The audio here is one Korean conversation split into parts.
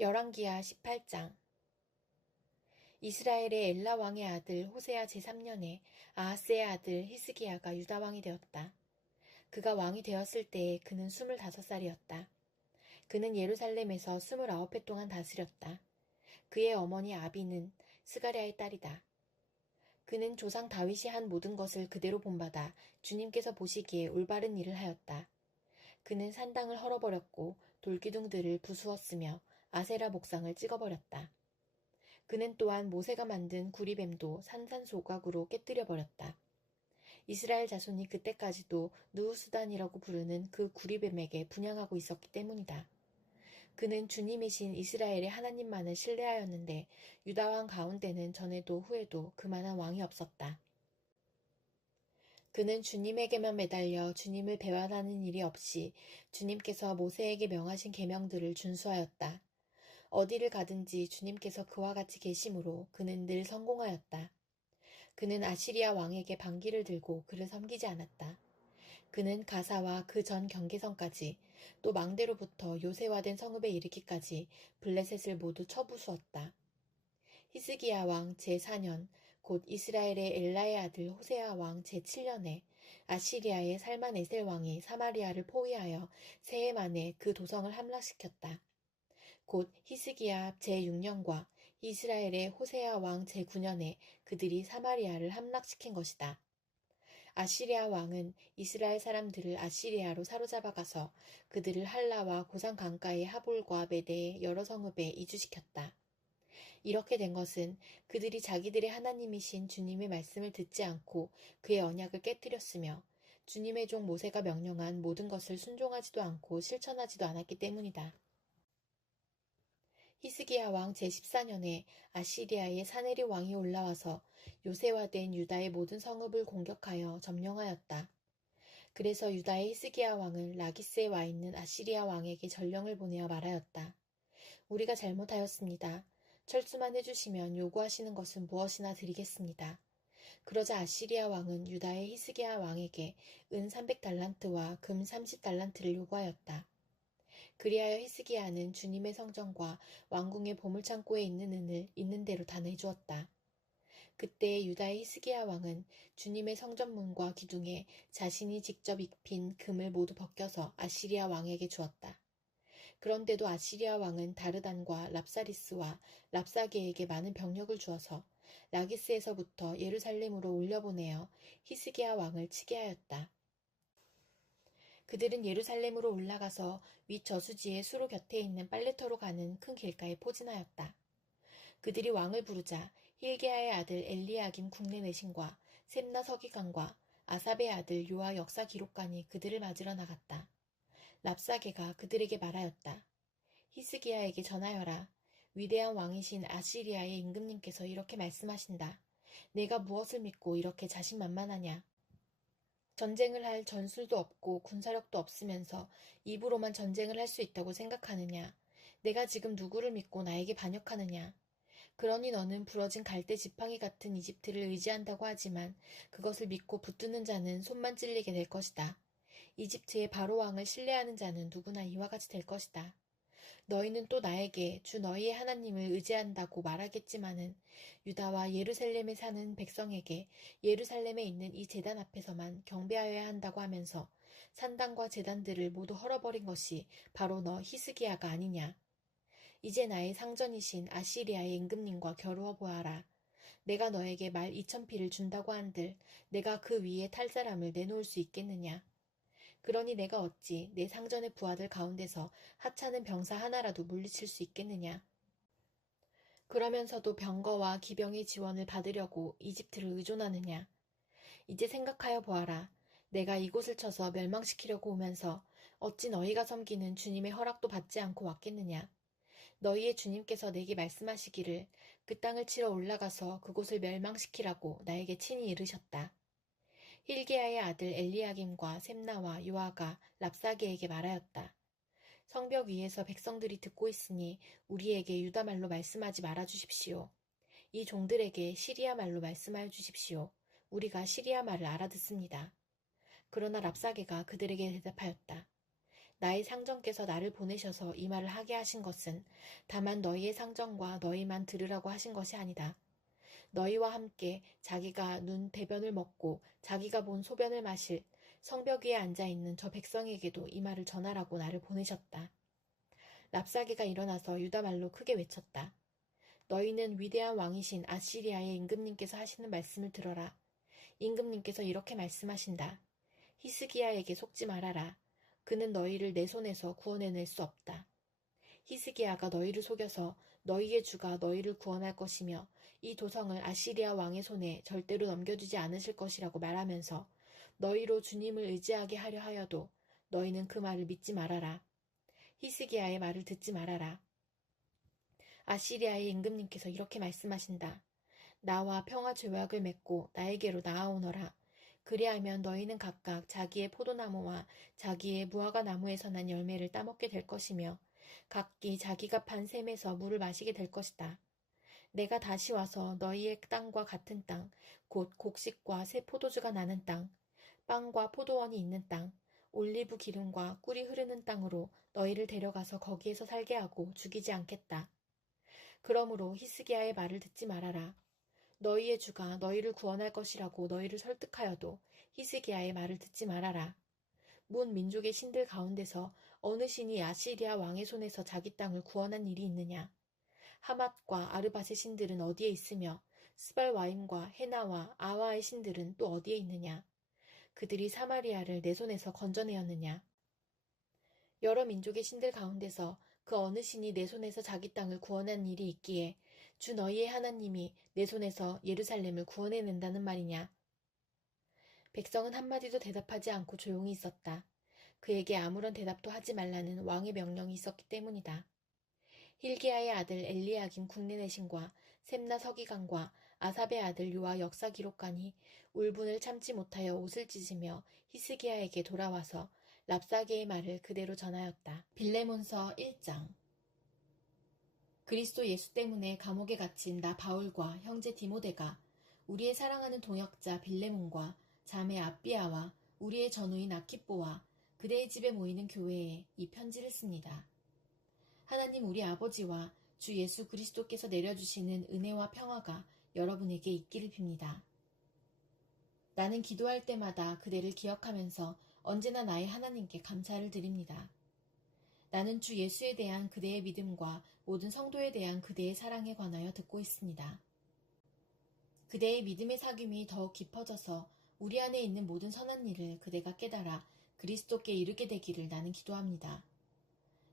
열왕기하 18장. 이스라엘의 엘라 왕의 아들 호세아 제3년에 아하스의 아들 히스기야가 유다 왕이 되었다. 그가 왕이 되었을 때에 그는 25살이었다. 그는 예루살렘에서 29해 동안 다스렸다. 그의 어머니 아비는 스가랴의 딸이다. 그는 조상 다윗이 한 모든 것을 그대로 본받아 주님께서 보시기에 올바른 일을 하였다. 그는 산당을 헐어버렸고 돌기둥들을 부수었으며 아세라 목상을 찍어버렸다. 그는 또한 모세가 만든 구리뱀도 산산소각으로 깨뜨려버렸다. 이스라엘 자손이 그때까지도 느우수단이라고 부르는 그 구리뱀에게 분향하고 있었기 때문이다. 그는 주님이신 이스라엘의 하나님만을 신뢰하였는데 유다 왕 가운데는 전에도 후에도 그만한 왕이 없었다. 그는 주님에게만 매달려 주님을 배반하는 일이 없이 주님께서 모세에게 명하신 계명들을 준수하였다. 어디를 가든지 주님께서 그와 같이 계심으로 그는 늘 성공하였다. 그는 아시리아 왕에게 반기를 들고 그를 섬기지 않았다. 그는 가사와 그 전 경계선까지 또 망대로부터 요새화된 성읍에 이르기까지 블레셋을 모두 쳐부수었다. 히스기야 왕 제4년 곧 이스라엘의 엘라의 아들 호세아 왕 제7년에 아시리아의 살만에셀 왕이 사마리아를 포위하여 새해 만에 그 도성을 함락시켰다. 곧 히스기야 제6년과 이스라엘의 호세아 왕 제9년에 그들이 사마리아를 함락시킨 것이다. 아시리아 왕은 이스라엘 사람들을 아시리아로 사로잡아가서 그들을 할라와 고산 강가의 하볼과 메대의 여러 성읍에 이주시켰다. 이렇게 된 것은 그들이 자기들의 하나님이신 주님의 말씀을 듣지 않고 그의 언약을 깨뜨렸으며 주님의 종 모세가 명령한 모든 것을 순종하지도 않고 실천하지도 않았기 때문이다. 히스기야 왕 제14년에 아시리아의 사네립 왕이 올라와서 요새화된 유다의 모든 성읍을 공격하여 점령하였다. 그래서 유다의 히스기야 왕은 라기스에 와 있는 아시리아 왕에게 전령을 보내어 말하였다. 우리가 잘못하였습니다. 철수만 해주시면 요구하시는 것은 무엇이나 드리겠습니다. 그러자 아시리아 왕은 유다의 히스기야 왕에게 은 300달란트와 금 30달란트를 요구하였다. 그리하여 히스기야는 주님의 성전과 왕궁의 보물창고에 있는 은을 있는 대로 다 내주었다. 그때 유다의 히스기야 왕은 주님의 성전문과 기둥에 자신이 직접 입힌 금을 모두 벗겨서 아시리아 왕에게 주었다. 그런데도 아시리아 왕은 다르단과 랍사리스와 랍사게에게 많은 병력을 주어서 라기스에서부터 예루살렘으로 올려보내어 히스기야 왕을 치게 하였다. 그들은 예루살렘으로 올라가서 윗 저수지의 수로 곁에 있는 빨래터로 가는 큰 길가에 포진하였다. 그들이 왕을 부르자 힐게야의 아들 엘리야김 국내내신과 셈나 서기관과 아삽의 아들 요아 역사 기록관이 그들을 맞으러 나갔다. 랍사게가 그들에게 말하였다. 히스기야에게 전하여라. 위대한 왕이신 아시리아의 임금님께서 이렇게 말씀하신다. 내가 무엇을 믿고 이렇게 자신만만하냐. 전쟁을 할 전술도 없고 군사력도 없으면서 입으로만 전쟁을 할 수 있다고 생각하느냐. 내가 지금 누구를 믿고 나에게 반역하느냐. 그러니 너는 부러진 갈대 지팡이 같은 이집트를 의지한다고 하지만 그것을 믿고 붙드는 자는 손만 찔리게 될 것이다. 이집트의 바로 왕을 신뢰하는 자는 누구나 이와 같이 될 것이다. 너희는 또 나에게 주 너희의 하나님을 의지한다고 말하겠지만은 유다와 예루살렘에 사는 백성에게 예루살렘에 있는 이 제단 앞에서만 경배하여야 한다고 하면서 산당과 제단들을 모두 헐어버린 것이 바로 너 히스기야가 아니냐. 이제 나의 상전이신 아시리아의 임금님과 겨루어 보아라. 내가 너에게 말 2,000피를 준다고 한들 내가 그 위에 탈 사람을 내놓을 수 있겠느냐. 그러니 내가 어찌 내 상전의 부하들 가운데서 하찮은 병사 하나라도 물리칠 수 있겠느냐. 그러면서도 병거와 기병의 지원을 받으려고 이집트를 의존하느냐. 이제 생각하여 보아라. 내가 이곳을 쳐서 멸망시키려고 오면서 어찌 너희가 섬기는 주님의 허락도 받지 않고 왔겠느냐. 너희의 주님께서 내게 말씀하시기를 그 땅을 치러 올라가서 그곳을 멸망시키라고 나에게 친히 이르셨다. 힐기야의 아들 엘리야김과 셈나와 요아가 랍사게에게 말하였다. 성벽 위에서 백성들이 듣고 있으니 우리에게 유다말로 말씀하지 말아 주십시오. 이 종들에게 시리아 말로 말씀하여 주십시오. 우리가 시리아 말을 알아듣습니다. 그러나 랍사게가 그들에게 대답하였다. 나의 상전께서 나를 보내셔서 이 말을 하게 하신 것은 다만 너희의 상전과 너희만 들으라고 하신 것이 아니다. 너희와 함께 자기가 눈 대변을 먹고 자기가 본 소변을 마실 성벽 위에 앉아있는 저 백성에게도 이 말을 전하라고 나를 보내셨다. 랍사게가 일어나서 유다말로 크게 외쳤다. 너희는 위대한 왕이신 아시리아의 임금님께서 하시는 말씀을 들어라. 임금님께서 이렇게 말씀하신다. 히스기야에게 속지 말아라. 그는 너희를 내 손에서 구원해낼 수 없다. 히스기야가 너희를 속여서 너희의 주가 너희를 구원할 것이며 이 도성을 아시리아 왕의 손에 절대로 넘겨주지 않으실 것이라고 말하면서 너희로 주님을 의지하게 하려 하여도 너희는 그 말을 믿지 말아라. 히스기야의 말을 듣지 말아라. 아시리아의 임금님께서 이렇게 말씀하신다. 나와 평화 조약을 맺고 나에게로 나아오너라. 그리하면 너희는 각각 자기의 포도나무와 자기의 무화과 나무에서 난 열매를 따먹게 될 것이며 각기 자기가 판 샘에서 물을 마시게 될 것이다. 내가 다시 와서 너희의 땅과 같은 땅, 곧 곡식과 새 포도주가 나는 땅, 빵과 포도원이 있는 땅, 올리브 기름과 꿀이 흐르는 땅으로 너희를 데려가서 거기에서 살게 하고 죽이지 않겠다. 그러므로 히스기야의 말을 듣지 말아라. 너희의 주가 너희를 구원할 것이라고 너희를 설득하여도 히스기야의 말을 듣지 말아라. 문 민족의 신들 가운데서 어느 신이 아시리아 왕의 손에서 자기 땅을 구원한 일이 있느냐? 하맛과 아르밧의 신들은 어디에 있으며 스발와임과 헤나와 아와의 신들은 또 어디에 있느냐? 그들이 사마리아를 내 손에서 건져내었느냐? 여러 민족의 신들 가운데서 그 어느 신이 내 손에서 자기 땅을 구원한 일이 있기에 주 너희의 하나님이 내 손에서 예루살렘을 구원해낸다는 말이냐? 백성은 한마디도 대답하지 않고 조용히 있었다. 그에게 아무런 대답도 하지 말라는 왕의 명령이 있었기 때문이다. 힐기야의 아들 엘리야김 국내내신과 셈나 서기관과 아삽의 아들 요아 역사 기록관이 울분을 참지 못하여 옷을 찢으며 히스기야에게 돌아와서 랍사게의 말을 그대로 전하였다. 빌레몬서 1장. 그리스도 예수 때문에 감옥에 갇힌 나 바울과 형제 디모데가 우리의 사랑하는 동역자 빌레몬과 자매 아비아와 우리의 전우인 아키뽀와 그대의 집에 모이는 교회에 이 편지를 씁니다. 하나님 우리 아버지와 주 예수 그리스도께서 내려주시는 은혜와 평화가 여러분에게 있기를 빕니다. 나는 기도할 때마다 그대를 기억하면서 언제나 나의 하나님께 감사를 드립니다. 나는 주 예수에 대한 그대의 믿음과 모든 성도에 대한 그대의 사랑에 관하여 듣고 있습니다. 그대의 믿음의 사귐이 더욱 깊어져서 우리 안에 있는 모든 선한 일을 그대가 깨달아 그리스도께 이르게 되기를 나는 기도합니다.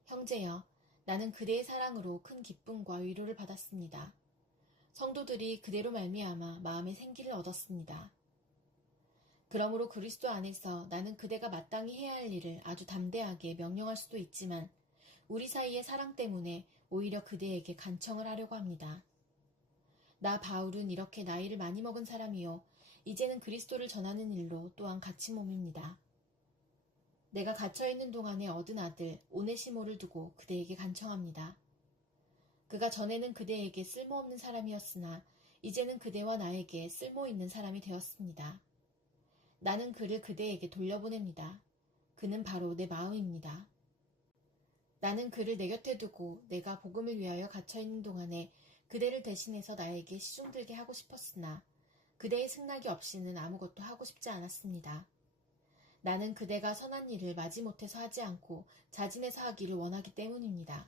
형제여, 나는 그대의 사랑으로 큰 기쁨과 위로를 받았습니다. 성도들이 그대로 말미암아 마음의 생기를 얻었습니다. 그러므로 그리스도 안에서 나는 그대가 마땅히 해야 할 일을 아주 담대하게 명령할 수도 있지만 우리 사이의 사랑 때문에 오히려 그대에게 간청을 하려고 합니다. 나 바울은 이렇게 나이를 많이 먹은 사람이요 이제는 그리스도를 전하는 일로 또한 갇힌 몸입니다. 내가 갇혀있는 동안에 얻은 아들 오네시모를 두고 그대에게 간청합니다. 그가 전에는 그대에게 쓸모없는 사람이었으나 이제는 그대와 나에게 쓸모있는 사람이 되었습니다. 나는 그를 그대에게 돌려보냅니다. 그는 바로 내 마음입니다. 나는 그를 내 곁에 두고 내가 복음을 위하여 갇혀있는 동안에 그대를 대신해서 나에게 시종들게 하고 싶었으나 그대의 승낙이 없이는 아무것도 하고 싶지 않았습니다. 나는 그대가 선한 일을 마지못해서 하지 않고 자진해서 하기를 원하기 때문입니다.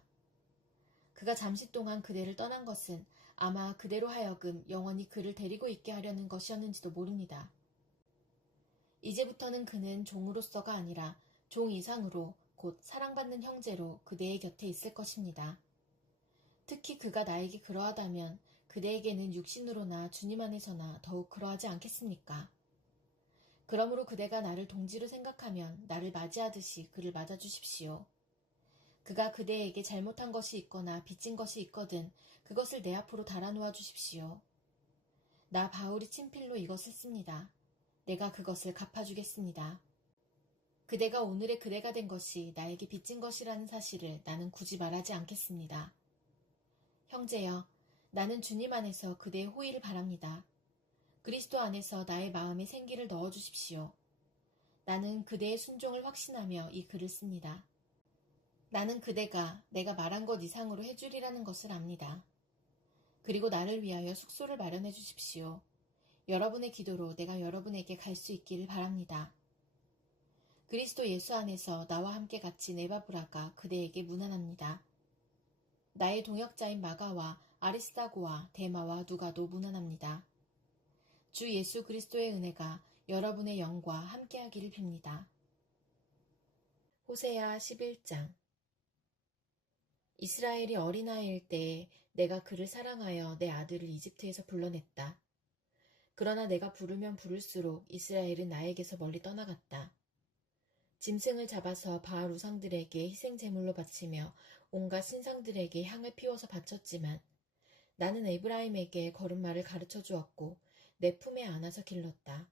그가 잠시 동안 그대를 떠난 것은 아마 그대로 하여금 영원히 그를 데리고 있게 하려는 것이었는지도 모릅니다. 이제부터는 그는 종으로서가 아니라 종 이상으로 곧 사랑받는 형제로 그대의 곁에 있을 것입니다. 특히 그가 나에게 그러하다면 그대에게는 육신으로나 주님 안에서나 더욱 그러하지 않겠습니까? 그러므로 그대가 나를 동지로 생각하면 나를 맞이하듯이 그를 맞아주십시오. 그가 그대에게 잘못한 것이 있거나 빚진 것이 있거든 그것을 내 앞으로 달아놓아 주십시오. 나 바울이 친필로 이것을 씁니다. 내가 그것을 갚아주겠습니다. 그대가 오늘의 그대가 된 것이 나에게 빚진 것이라는 사실을 나는 굳이 말하지 않겠습니다. 형제여, 나는 주님 안에서 그대의 호의를 바랍니다. 그리스도 안에서 나의 마음에 생기를 넣어주십시오. 나는 그대의 순종을 확신하며 이 글을 씁니다. 나는 그대가 내가 말한 것 이상으로 해주리라는 것을 압니다. 그리고 나를 위하여 숙소를 마련해 주십시오. 여러분의 기도로 내가 여러분에게 갈 수 있기를 바랍니다. 그리스도 예수 안에서 나와 함께 갇힌 에바브라가 그대에게 문안합니다. 나의 동역자인 마가와 아리스다고와 데마와 누가도 문안합니다. 주 예수 그리스도의 은혜가 여러분의 영과 함께하기를 빕니다. 호세아 11장. 이스라엘이 어린아이일 때에 내가 그를 사랑하여 내 아들을 이집트에서 불러냈다. 그러나 내가 부르면 부를수록 이스라엘은 나에게서 멀리 떠나갔다. 짐승을 잡아서 바알 우상들에게 희생 제물로 바치며 온갖 신상들에게 향을 피워서 바쳤지만 나는 에브라임에게 걸음마를 가르쳐 주었고 내 품에 안아서 길렀다.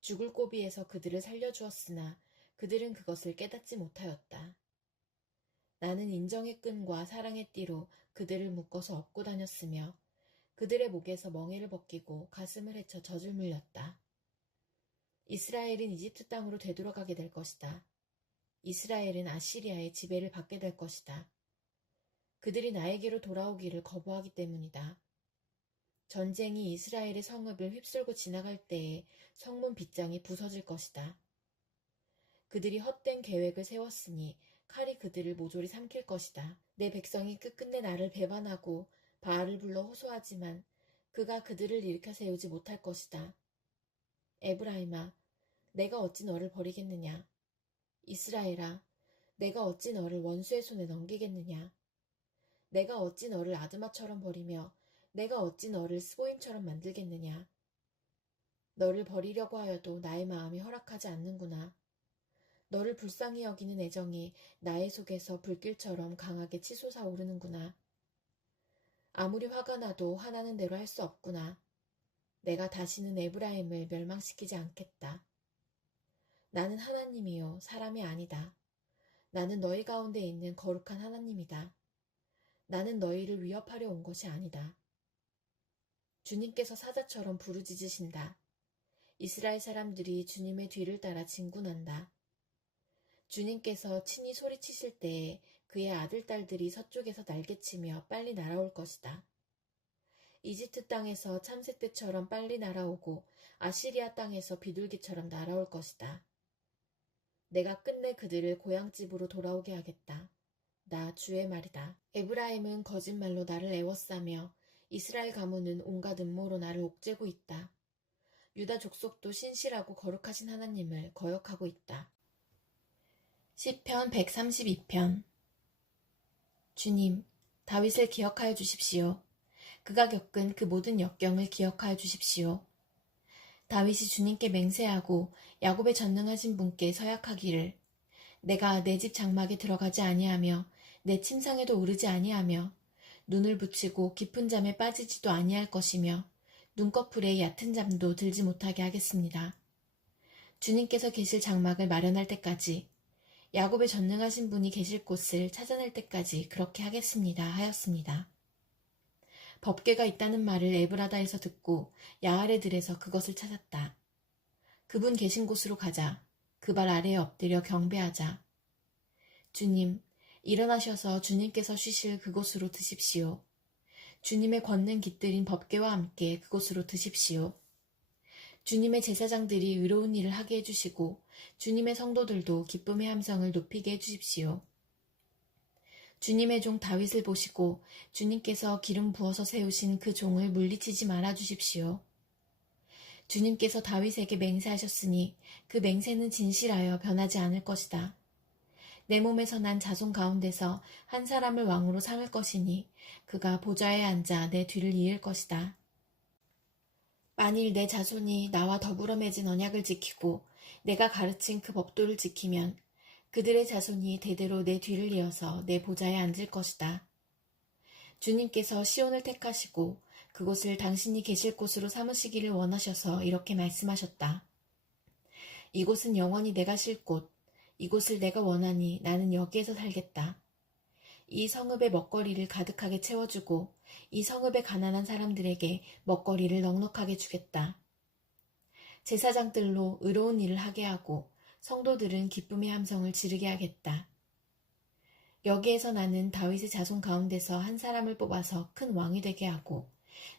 죽을 고비에서 그들을 살려주었으나 그들은 그것을 깨닫지 못하였다. 나는 인정의 끈과 사랑의 띠로 그들을 묶어서 업고 다녔으며 그들의 목에서 멍에를 벗기고 가슴을 헤쳐 젖을 물렸다. 이스라엘은 이집트 땅으로 되돌아가게 될 것이다. 이스라엘은 아시리아의 지배를 받게 될 것이다. 그들이 나에게로 돌아오기를 거부하기 때문이다. 전쟁이 이스라엘의 성읍을 휩쓸고 지나갈 때에 성문 빗장이 부서질 것이다. 그들이 헛된 계획을 세웠으니 칼이 그들을 모조리 삼킬 것이다. 내 백성이 끝끝내 나를 배반하고 바알을 불러 호소하지만 그가 그들을 일으켜 세우지 못할 것이다. 에브라임아, 내가 어찌 너를 버리겠느냐? 이스라엘아, 내가 어찌 너를 원수의 손에 넘기겠느냐? 내가 어찌 너를 아드마처럼 버리며 내가 어찌 너를 스보임처럼 만들겠느냐? 너를 버리려고 하여도 나의 마음이 허락하지 않는구나. 너를 불쌍히 여기는 애정이 나의 속에서 불길처럼 강하게 치솟아 오르는구나. 아무리 화가 나도 화나는 대로 할 수 없구나. 내가 다시는 에브라임을 멸망시키지 않겠다. 나는 하나님이요 사람이 아니다. 나는 너희 가운데 있는 거룩한 하나님이다. 나는 너희를 위협하려 온 것이 아니다. 주님께서 사자처럼 부르짖으신다. 이스라엘 사람들이 주님의 뒤를 따라 진군한다. 주님께서 친히 소리치실 때에 그의 아들, 딸들이 서쪽에서 날개치며 빨리 날아올 것이다. 이집트 땅에서 참새떼처럼 빨리 날아오고 아시리아 땅에서 비둘기처럼 날아올 것이다. 내가 끝내 그들을 고향집으로 돌아오게 하겠다. 나 주의 말이다. 에브라임은 거짓말로 나를 애워싸며 이스라엘 가문은 온갖 음모로 나를 옥죄고 있다. 유다 족속도 신실하고 거룩하신 하나님을 거역하고 있다. 시편 132편. 주님, 다윗을 기억하여 주십시오. 그가 겪은 그 모든 역경을 기억하여 주십시오. 다윗이 주님께 맹세하고 야곱의 전능하신 분께 서약하기를 내가 내 집 장막에 들어가지 아니하며 내 침상에도 오르지 아니하며 눈을 붙이고 깊은 잠에 빠지지도 아니할 것이며 눈꺼풀에 얕은 잠도 들지 못하게 하겠습니다. 주님께서 계실 장막을 마련할 때까지 야곱의 전능하신 분이 계실 곳을 찾아낼 때까지 그렇게 하겠습니다 하였습니다. 법궤가 있다는 말을 에브라다에서 듣고 야아레들에서 그것을 찾았다. 그분 계신 곳으로 가자. 그 발 아래에 엎드려 경배하자. 주님, 일어나셔서 주님께서 쉬실 그곳으로 드십시오. 주님의 권능 깃들인 법궤와 함께 그곳으로 드십시오. 주님의 제사장들이 의로운 일을 하게 해주시고 주님의 성도들도 기쁨의 함성을 높이게 해주십시오. 주님의 종 다윗을 보시고 주님께서 기름 부어서 세우신 그 종을 물리치지 말아 주십시오. 주님께서 다윗에게 맹세하셨으니 그 맹세는 진실하여 변하지 않을 것이다. 내 몸에서 난 자손 가운데서 한 사람을 왕으로 삼을 것이니 그가 보좌에 앉아 내 뒤를 이을 것이다. 만일 내 자손이 나와 더불어 맺은 언약을 지키고 내가 가르친 그 법도를 지키면 그들의 자손이 대대로 내 뒤를 이어서 내 보좌에 앉을 것이다. 주님께서 시온을 택하시고 그곳을 당신이 계실 곳으로 삼으시기를 원하셔서 이렇게 말씀하셨다. 이곳은 영원히 내가 쉴 곳, 이곳을 내가 원하니 나는 여기에서 살겠다. 이 성읍의 먹거리를 가득하게 채워주고 이 성읍의 가난한 사람들에게 먹거리를 넉넉하게 주겠다. 제사장들로 의로운 일을 하게 하고 성도들은 기쁨의 함성을 지르게 하겠다. 여기에서 나는 다윗의 자손 가운데서 한 사람을 뽑아서 큰 왕이 되게 하고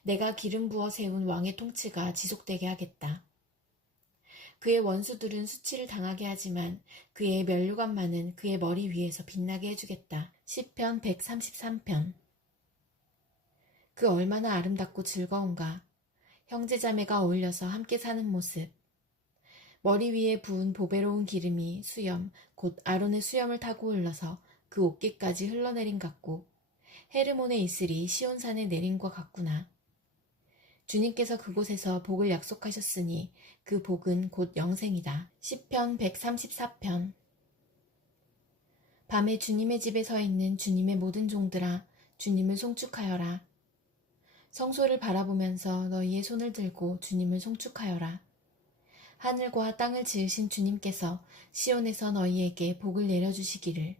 내가 기름 부어 세운 왕의 통치가 지속되게 하겠다. 그의 원수들은 수치를 당하게 하지만 그의 면류관만은 그의 머리 위에서 빛나게 해주겠다. 시편 133편. 그 얼마나 아름답고 즐거운가. 형제자매가 어울려서 함께 사는 모습. 머리 위에 부은 보배로운 기름이 수염, 곧 아론의 수염을 타고 흘러서 그 어깨까지 흘러내린 같고 헤르몬의 이슬이 시온산에 내림과 같구나. 주님께서 그곳에서 복을 약속하셨으니 그 복은 곧 영생이다. 시편 134편. 밤에 주님의 집에 서 있는 주님의 모든 종들아, 주님을 송축하여라. 성소를 바라보면서 너희의 손을 들고 주님을 송축하여라. 하늘과 땅을 지으신 주님께서 시온에서 너희에게 복을 내려주시기를.